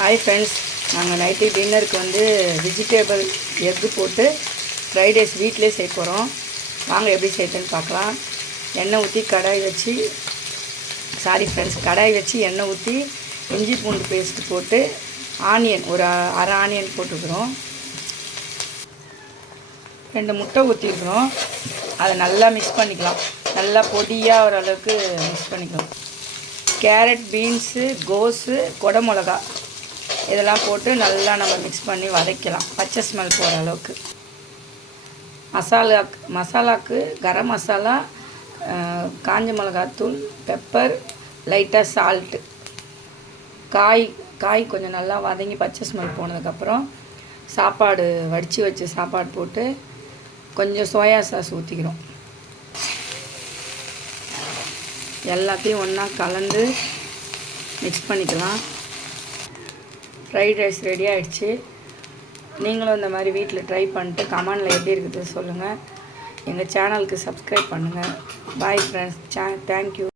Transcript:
Hi friends, நாங்கள் night டின்னருக்கு vegetable egg போட்டு ஃப்ரைட் ரைஸ் வீட்டிலே செய்ய போகிறோம். வாங்க எப்படி செய்யுதுன்னு பார்க்கலாம். எண்ணெய் ஊற்றி கடாய் வச்சு எண்ணெய் ஊற்றி இஞ்சி பூண்டு பேஸ்ட்டு போட்டு ஆனியன் ஒரு அரை ஆனியன் போட்டுக்கிறோம். 2 முட்டை ஊற்றிருக்கிறோம். அதை நல்லா மிக்ஸ் பண்ணிக்கலாம். நல்லா பொடியாக ஓரளவுக்கு மிக்ஸ் பண்ணிக்கலாம். கேரட், பீன்ஸு, கோஸு, கொடை மிளகா இதெல்லாம் போட்டு நல்லா நம்ம மிக்ஸ் பண்ணி வதக்கலாம். பச்சை ஸ்மெல் போகிற அளவுக்கு. மசாலாவுக்கு கரம் மசாலா, காஞ்ச மிளகாத்தூள், பெப்பர், லைட்டாக சால்ட்டு. காய் கொஞ்சம் நல்லா வதங்கி பச்சை ஸ்மெல் போனதுக்கப்புறம் சாப்பாடு வடித்து வச்சு சாப்பாடு போட்டு கொஞ்சம் சோயா சாஸ் ஊற்றிக்கிறோம். எல்லாத்தையும் ஒன்றா கலந்து மிக்ஸ் பண்ணிக்கலாம். ஃப்ரைட் ரைஸ் ரெடி ஆகிடுச்சு. நீங்களும் இந்த மாதிரி வீட்டில் ட்ரை பண்ணிட்டு கமெண்டில் எப்படி இருக்குது சொல்லுங்கள். எங்கள் சேனலுக்கு சப்ஸ்கிரைப் பண்ணுங்கள். Bye friends, thank you.